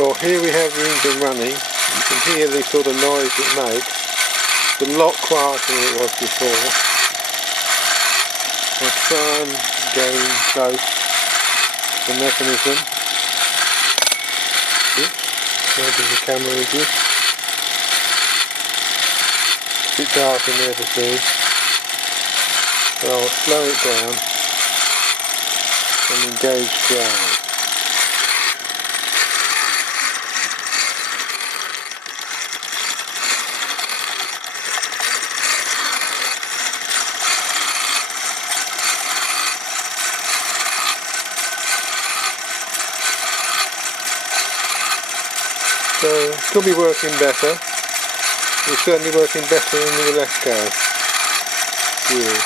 Well, here we have the engine running. You can hear the sort of noise it makes. It's a lot quieter than it was before. I'll try and gain close to the mechanism. Oops, maybe the camera with you. It's a bit dark in there to see. So I'll slow it down and engage drive. So it could be working better. It's certainly working better than the Alesco. Yeah.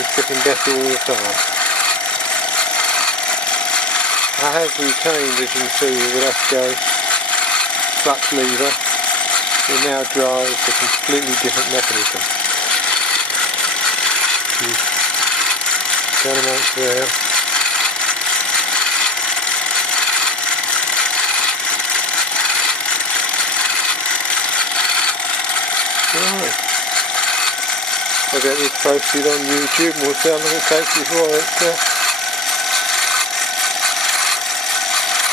It's getting better all the time. I have retained, as you can see, the Alesco flux lever. It now drives a completely different mechanism. Down amongst there. Right. I'll get this posted on YouTube and we'll see how long it takes before it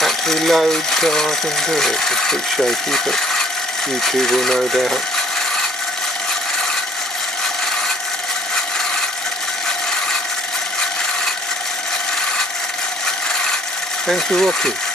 actually loads so I can do it. It's a bit shaky, but YouTube will no doubt. Thanks for watching.